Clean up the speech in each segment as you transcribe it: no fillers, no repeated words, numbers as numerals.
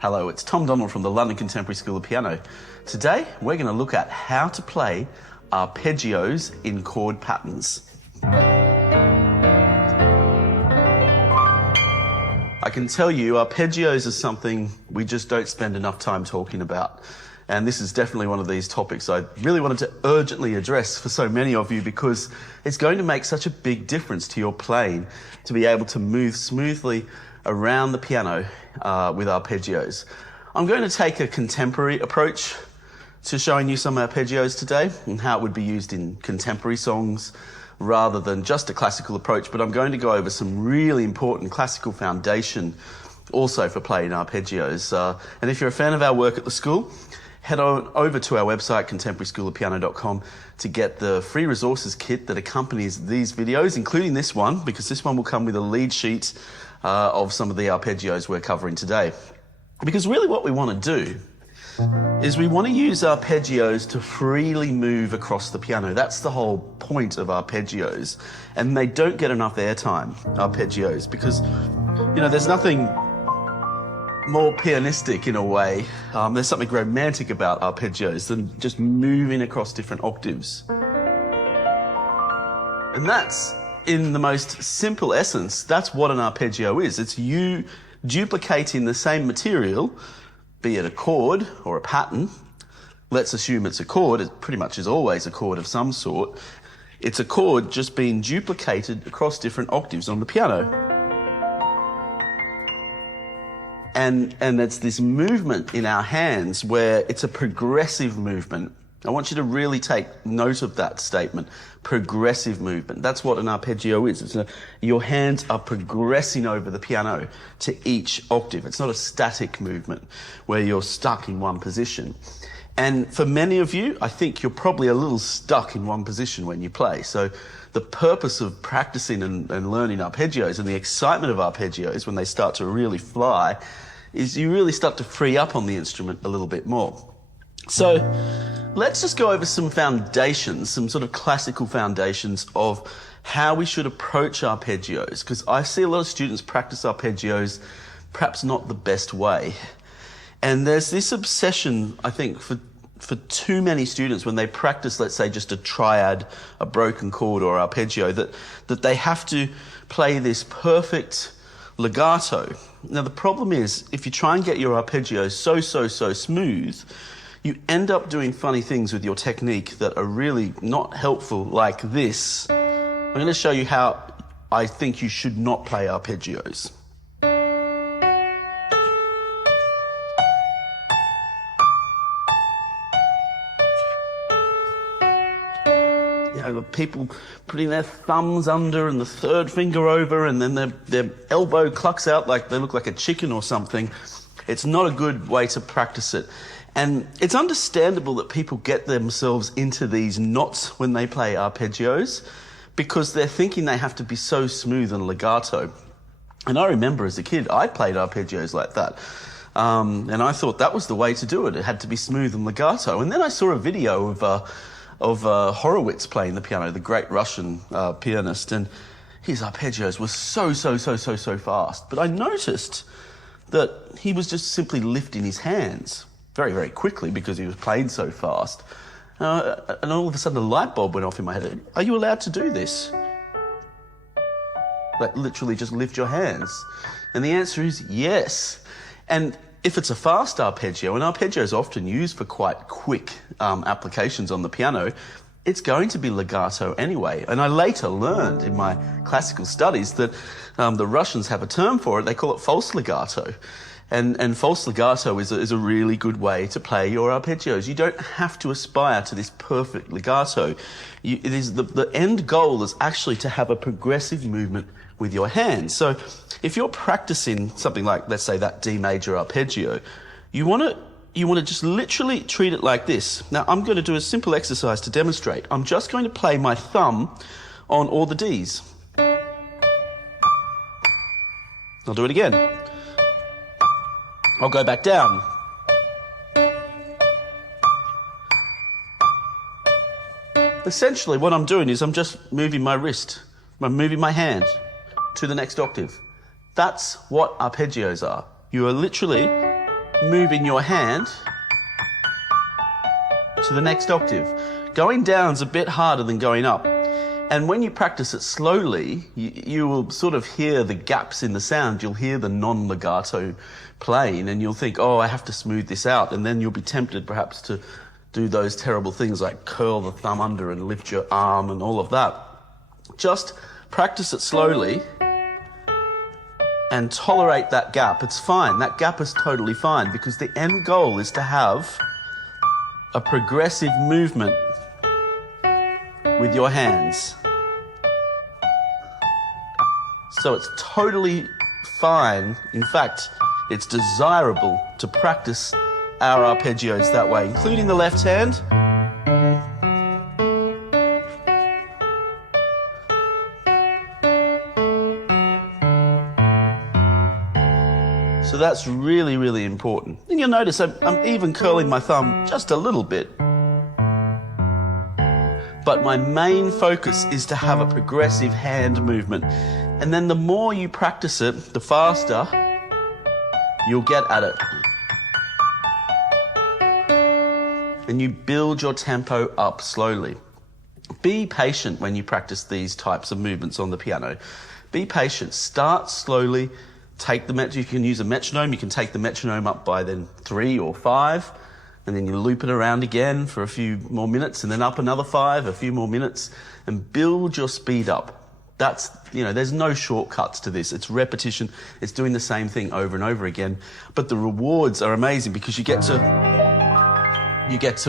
Hello, it's Tom Donald from the London Contemporary School of Piano. Today, we're going to look at how to play arpeggios in chord patterns. I can tell you, arpeggios is something we just don't spend enough time talking about. And this is definitely one of these topics I really wanted to urgently address for so many of you because it's going to make such a big difference to your playing to be able to move smoothly around the piano with arpeggios. I'm going to take a contemporary approach to showing you some arpeggios today and how it would be used in contemporary songs rather than just a classical approach, but I'm going to go over some really important classical foundation also for playing arpeggios. And if you're a fan of our work at the school, head on over to our website, contemporaryschoolofpiano.com, to get the free resources kit that accompanies these videos, including this one, because this one will come with a lead sheet of some of the arpeggios we're covering today. Because really what we want to do is we want to use arpeggios to freely move across the piano. That's the whole point of arpeggios. And they don't get enough airtime, arpeggios, because, you know, there's nothing more pianistic in a way. There's something romantic about arpeggios than just moving across different octaves. And that's, in the most simple essence, that's what an arpeggio is. It's you duplicating the same material, be it a chord or a pattern. Let's assume it's a chord. It pretty much is always a chord of some sort. It's a chord just being duplicated across different octaves on the piano. And it's this movement in our hands where it's a progressive movement. I want you to really take note of that statement, progressive movement. That's what an arpeggio is. Your hands are progressing over the piano to each octave. It's not a static movement where you're stuck in one position. And for many of you, I think you're probably a little stuck in one position when you play. So the purpose of practicing and learning arpeggios and the excitement of arpeggios when they start to really fly is you really start to free up on the instrument a little bit more. So let's just go over some foundations, some sort of classical foundations of how we should approach arpeggios, because I see a lot of students practice arpeggios perhaps not the best way. And there's this obsession, I think, for too many students when they practice, let's say, just a triad, a broken chord or arpeggio, that they have to play this perfect legato. Now, the problem is, if you try and get your arpeggios so smooth, you end up doing funny things with your technique that are really not helpful, like this. I'm going to show you how I think you should not play arpeggios. You know, people putting their thumbs under and the third finger over, and then their elbow clucks out like they look like a chicken or something. It's not a good way to practice it. And it's understandable that people get themselves into these knots when they play arpeggios because they're thinking they have to be so smooth and legato. And I remember as a kid, I played arpeggios like that. And I thought that was the way to do it. It had to be smooth and legato. And then I saw a video of Horowitz playing the piano, the great Russian pianist, and his arpeggios were so fast. But I noticed that he was just simply lifting his hands very quickly because he was playing so fast. And all of a sudden a light bulb went off in my head. Are you allowed to do this? Like literally just lift your hands? And the answer is yes. And if it's a fast arpeggio, and arpeggio is often used for quite quick applications on the piano, it's going to be legato anyway. And I later learned in my classical studies that the Russians have a term for it. They call it false legato. And false legato is a really good way to play your arpeggios. You don't have to aspire to this perfect legato. It is the end goal is actually to have a progressive movement with your hands. So if you're practicing something like, let's say, that D major arpeggio, you want to just literally treat it like this. Now, I'm going to do a simple exercise to demonstrate. I'm just going to play my thumb on all the Ds. I'll do it again. I'll go back down. Essentially, what I'm doing is I'm just moving my wrist. I'm moving my hand to the next octave. That's what arpeggios are. You are literally moving your hand to the next octave. Going down's a bit harder than going up. And when you practice it slowly, you will sort of hear the gaps in the sound. You'll hear the non-legato playing and you'll think, oh, I have to smooth this out. And then you'll be tempted perhaps to do those terrible things like curl the thumb under and lift your arm and all of that. Just practice it slowly and tolerate that gap. It's fine. That gap is totally fine because the end goal is to have a progressive movement with your hands. So it's totally fine. In fact, it's desirable to practice our arpeggios that way, including the left hand. So that's really, really important. And you'll notice I'm even curling my thumb just a little bit. But my main focus is to have a progressive hand movement. And then the more you practice it, the faster you'll get at it. And you build your tempo up slowly. Be patient when you practice these types of movements on the piano. Be patient. Start slowly. You can use a metronome. You can take the metronome up by then 3 or 5. And then you loop it around again for a few more minutes and then up another 5, a few more minutes, and build your speed up. There's no shortcuts to this. It's repetition. It's doing the same thing over and over again. But the rewards are amazing because you get to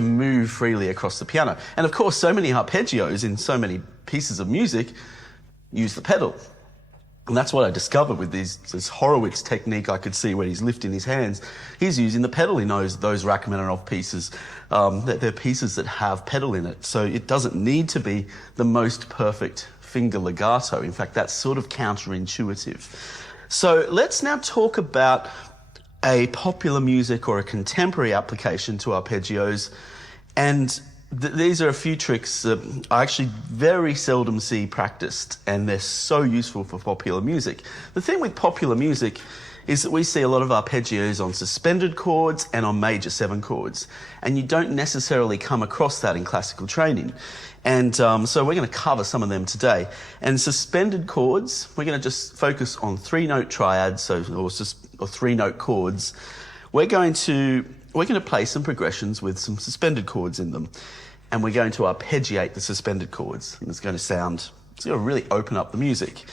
move freely across the piano. And of course, so many arpeggios in so many pieces of music use the pedal. And that's what I discovered with this Horowitz technique I could see where he's lifting his hands. He's using the pedal in those Rachmaninoff pieces. They're pieces that have pedal in it. So it doesn't need to be the most perfect finger legato. In fact, that's sort of counterintuitive. So let's now talk about a popular music or a contemporary application to arpeggios. And these are a few tricks that I actually very seldom see practiced, and they're so useful for popular music. The thing with popular music is that we see a lot of arpeggios on suspended chords and on major 7 chords, and you don't necessarily come across that in classical training. And so we're going to cover some of them today. And suspended chords, we're going to just focus on 3-note triads, or 3-note chords. We're going to play some progressions with some suspended chords in them. And we're going to arpeggiate the suspended chords. And it's going to really open up the music.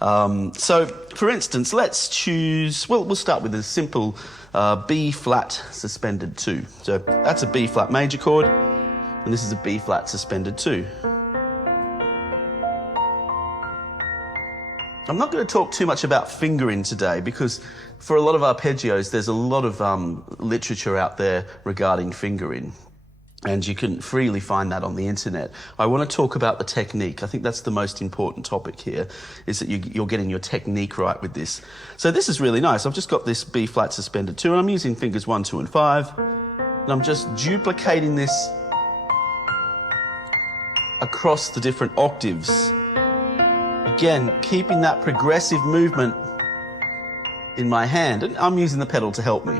So, for instance, let's choose, we'll start with a simple B-flat suspended 2. So that's a B-flat major chord, and this is a B-flat suspended 2. I'm not going to talk too much about fingering today because for a lot of arpeggios, there's a lot of literature out there regarding fingering. And you can freely find that on the internet. I want to talk about the technique. I think that's the most important topic here, is that you're getting your technique right with this. So this is really nice. I've just got this B-flat suspended 2, and I'm using fingers 1, 2, and 5. And I'm just duplicating this across the different octaves. Again, keeping that progressive movement in my hand. And I'm using the pedal to help me.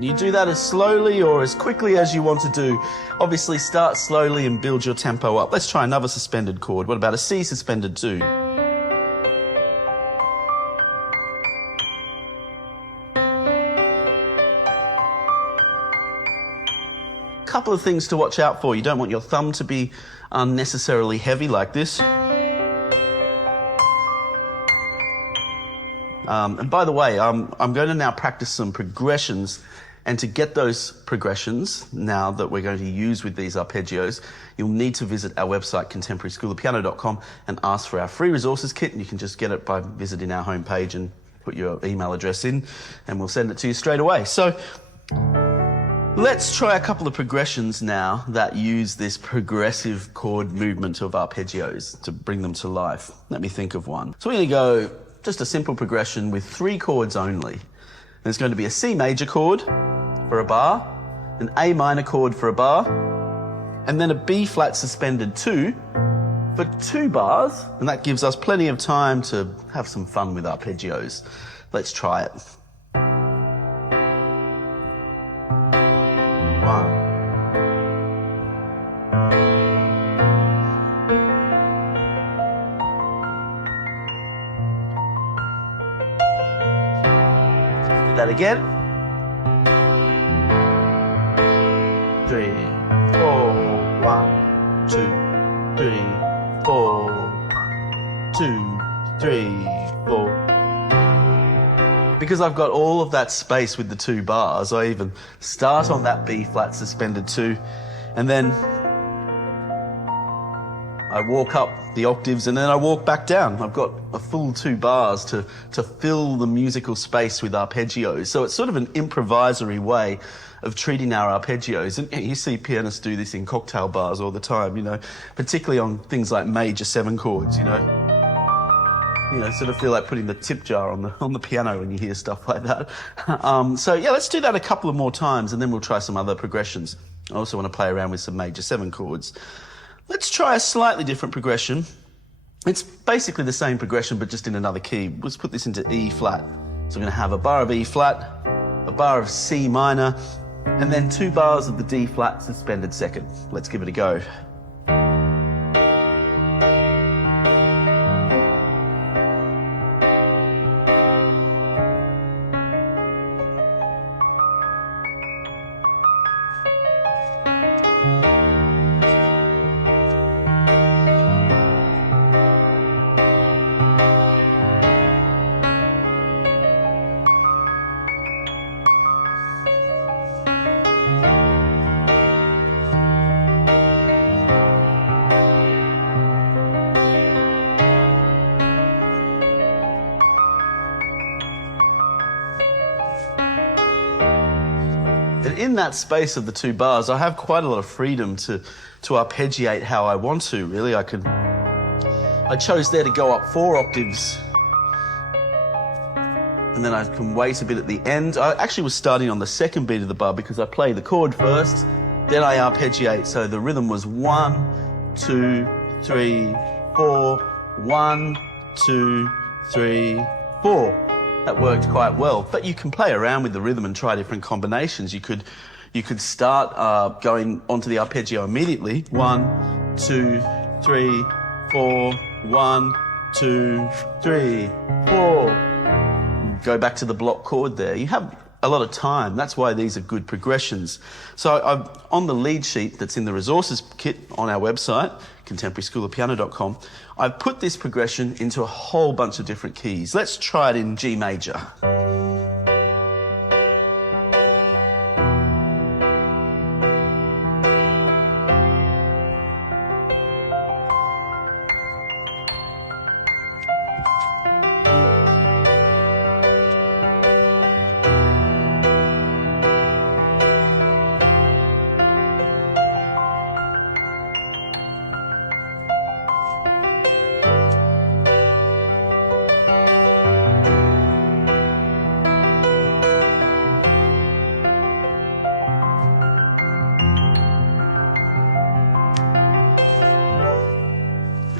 You do that as slowly or as quickly as you want to do. Obviously, start slowly and build your tempo up. Let's try another suspended chord. What about a C suspended 2? Couple of things to watch out for. You don't want your thumb to be unnecessarily heavy like this. And by the way, I'm going to now practice some progressions, and to get those progressions now that we're going to use with these arpeggios, you'll need to visit our website, contemporaryschoolofpiano.com, and ask for our free resources kit. And you can just get it by visiting our homepage and put your email address in, and we'll send it to you straight away. So let's try a couple of progressions now that use this progressive chord movement of arpeggios to bring them to life. Let me think of one. So we're going to go just a simple progression with 3 chords only. There's going to be a C major chord for a bar, an A minor chord for a bar, and then a B flat suspended 2 for 2 bars, and that gives us plenty of time to have some fun with arpeggios. Let's try it. 1. Do that again. 3, 4, 1, 2, 3, 4, 2, 3, 4. Because I've got all of that space with the 2 bars, I even start on that B flat suspended 2, and then I walk up the octaves and then I walk back down. I've got a full 2 bars to fill the musical space with arpeggios. So it's sort of an improvisory way of treating our arpeggios. And you see pianists do this in cocktail bars all the time, you know, particularly on things like major 7 chords, you know. You know, sort of feel like putting the tip jar on the piano when you hear stuff like that. So yeah, let's do that a couple of more times and then we'll try some other progressions. I also want to play around with some major 7 chords. Let's try a slightly different progression. It's basically the same progression, but just in another key. Let's put this into E flat. So I'm going to have a bar of E flat, a bar of C minor, and then 2 bars of the D flat suspended 2nd. Let's give it a go. And in that space of the 2 bars, I have quite a lot of freedom to arpeggiate how I want to, really. I chose there to go up 4 octaves, and then I can wait a bit at the end. I actually was starting on the 2nd beat of the bar because I play the chord first, then I arpeggiate. So the rhythm was 1, 2, 3, 4, 1, 2, 3, 4. That worked quite well, but you can play around with the rhythm and try different combinations. You could start going onto the arpeggio immediately. 1, 2, 3, 4, 1, 2, 3, 4. Go back to the block chord there. You have a lot of time. That's why these are good progressions. So on the lead sheet that's in the resources kit on our website, contemporaryschoolofpiano.com, I've put this progression into a whole bunch of different keys. Let's try it in G major.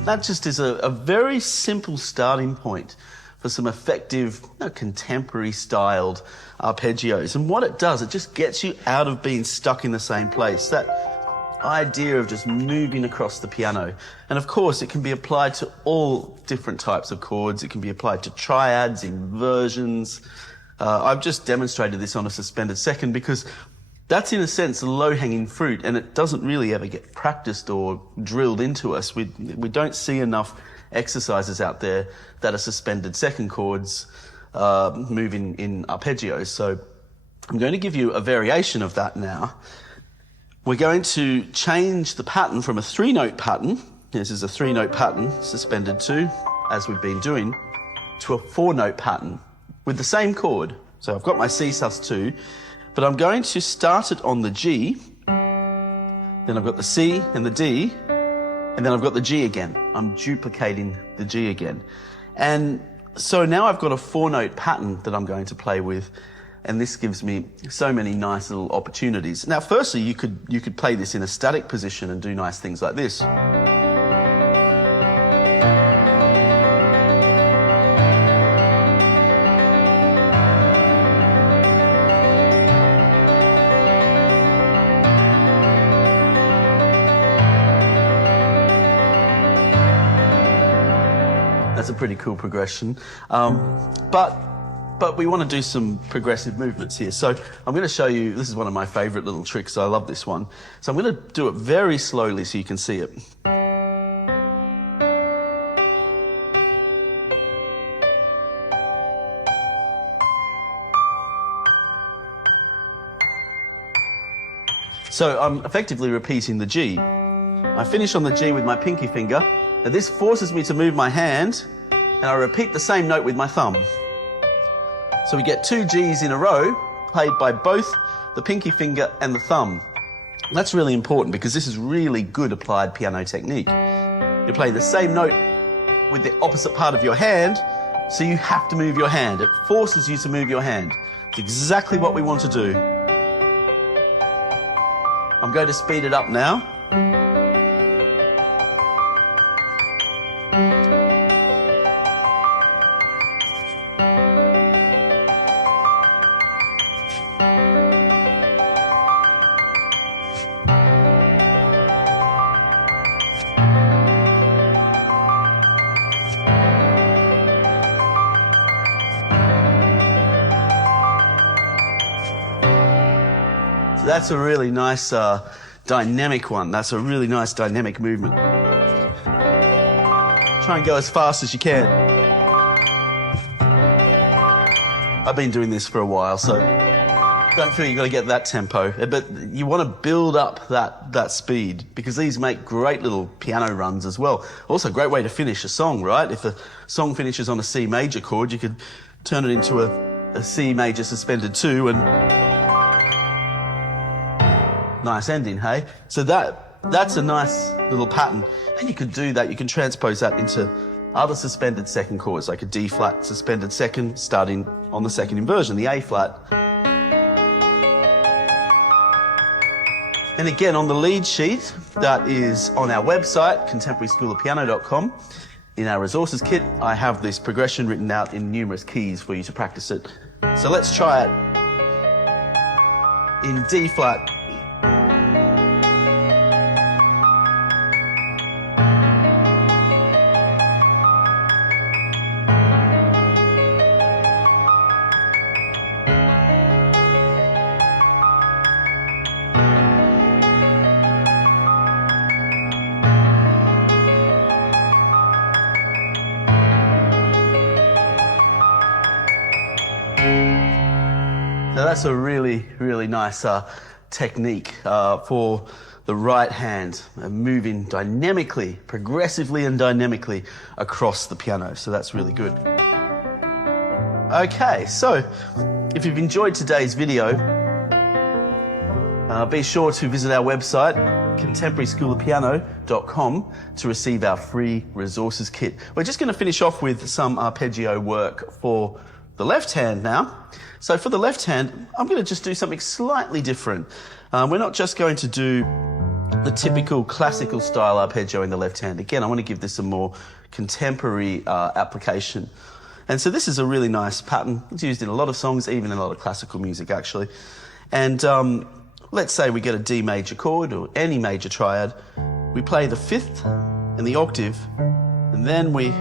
That just is a very simple starting point for some effective, contemporary styled arpeggios. And what it does, it just gets you out of being stuck in the same place. That idea of just moving across the piano. And of course, it can be applied to all different types of chords. It can be applied to triads, inversions. I've just demonstrated this on a suspended 2nd because that's, in a sense, a low-hanging fruit, and it doesn't really ever get practiced or drilled into us. We don't see enough exercises out there that are suspended 2nd chords moving in arpeggios. So I'm going to give you a variation of that now. We're going to change the pattern from a 3-note pattern, this is a 3-note pattern, suspended 2, as we've been doing, to a 4-note pattern with the same chord. So I've got my C sus2, but I'm going to start it on the G, then I've got the C and the D, and then I've got the G again. I'm duplicating the G again. And so now I've got a 4-note pattern that I'm going to play with, and this gives me so many nice little opportunities. Now, firstly, you could play this in a static position and do nice things like this. That's a pretty cool progression. But we want to do some progressive movements here. So I'm going to show you, this is one of my favorite little tricks. I love this one. So I'm going to do it very slowly so you can see it. So I'm effectively repeating the G. I finish on the G with my pinky finger. Now this forces me to move my hand, and I repeat the same note with my thumb. So we get 2 Gs in a row, played by both the pinky finger and the thumb. And that's really important because this is really good applied piano technique. You play the same note with the opposite part of your hand, so you have to move your hand. It forces you to move your hand. It's exactly what we want to do. I'm going to speed it up now. So that's a really nice dynamic one. That's a really nice dynamic movement. Try and go as fast as you can. I've been doing this for a while, so don't feel you've got to get that tempo. But you want to build up that speed because these make great little piano runs as well. Also, a great way to finish a song, right? If the song finishes on a C major chord, you could turn it into a C major suspended 2 and nice ending, hey? So that's a nice little pattern. And you could do that, you can transpose that into other suspended second chords, like a D flat suspended second, starting on the second inversion, the A flat. And again, on the lead sheet, that is on our website, contemporaryschoolofpiano.com, in our resources kit, I have this progression written out in numerous keys for you to practice it. So let's try it in D flat. Now that's a really, really nice technique for the right hand, moving dynamically, progressively and dynamically across the piano. So that's really good. Okay, so if you've enjoyed today's video, be sure to visit our website, contemporaryschoolofpiano.com, to receive our free resources kit. We're just going to finish off with some arpeggio work for the left hand now. So for the left hand, I'm going to just do something slightly different. We're not just going to do the typical classical style arpeggio in the left hand. Again, I want to give this a more contemporary application. And so this is a really nice pattern. It's used in a lot of songs, even in a lot of classical music, actually. And let's say we get a D major chord or any major triad. We play the fifth and the octave, and then we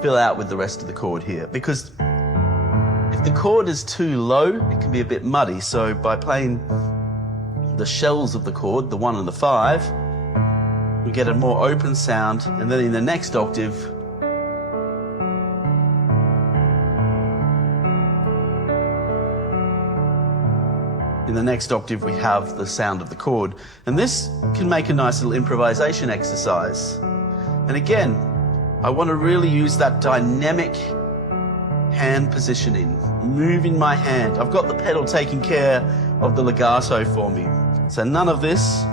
fill out with the rest of the chord here. Because if the chord is too low, it can be a bit muddy. So by playing the shells of the chord, the 1 and the 5, we get a more open sound. And then in the next octave, we have the sound of the chord. And this can make a nice little improvisation exercise. And again, I want to really use that dynamic hand positioning, moving my hand. I've got the pedal taking care of the legato for me. So none of this.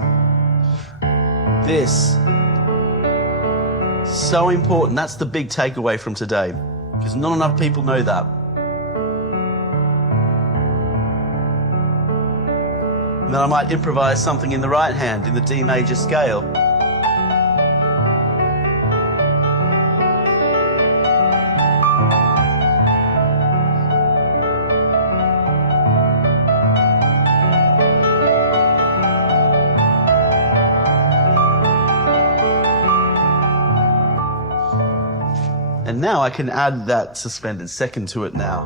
This. So important. That's the big takeaway from today, because not enough people know that. And then I might improvise something in the right hand, in the D major scale. And now I can add that suspended second to it now.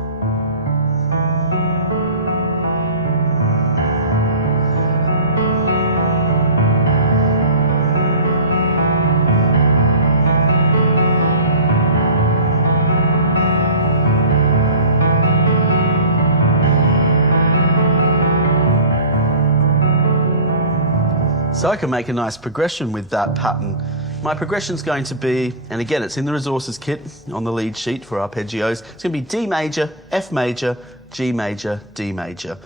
So I can make a nice progression with that pattern. My progression's going to be, and again, it's in the resources kit on the lead sheet for arpeggios. It's going to be D major, F major, G major, D major.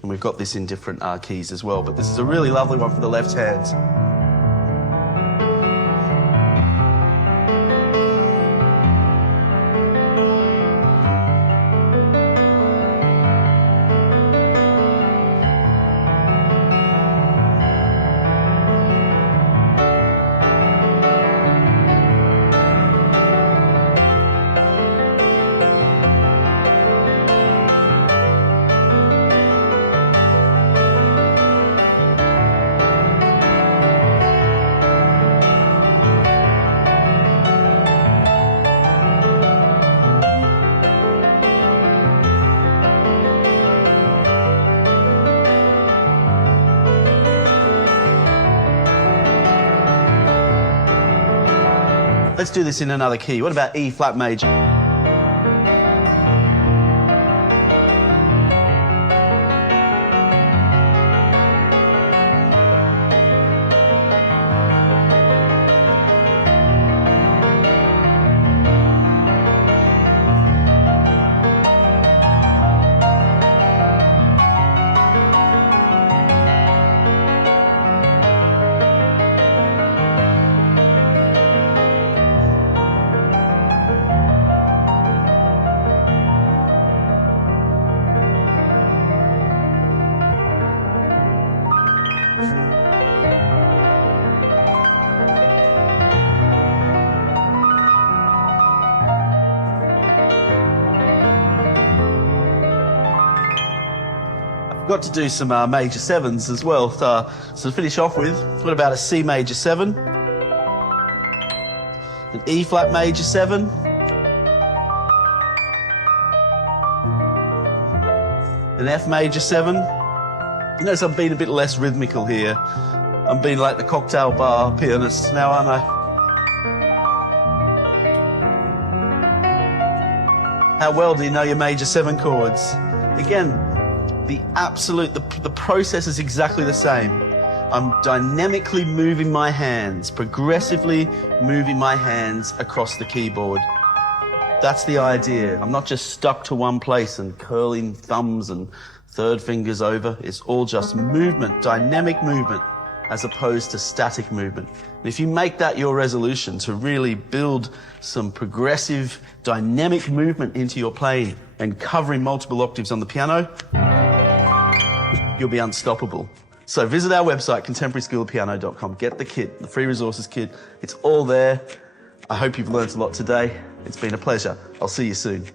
And we've got this in different keys as well, but this is a really lovely one for the left hand. Let's do this in another key. What about E flat major? Got to do some major sevens as well. So to finish off with, what about a C major 7, an E flat major 7, an F major 7. You notice I'm being a bit less rhythmical here. I'm being like the cocktail bar pianist now, aren't I? How well do you know your major 7 chords? Again, the process is exactly the same. I'm dynamically moving my hands, progressively moving my hands across the keyboard. That's the idea. I'm not just stuck to one place and curling thumbs and third fingers over. It's all just movement, dynamic movement, as opposed to static movement. And if you make that your resolution to really build some progressive, dynamic movement into your playing and covering multiple octaves on the piano, you'll be unstoppable. So visit our website, contemporaryschoolofpiano.com. Get the kit, the free resources kit. It's all there. I hope you've learned a lot today. It's been a pleasure. I'll see you soon.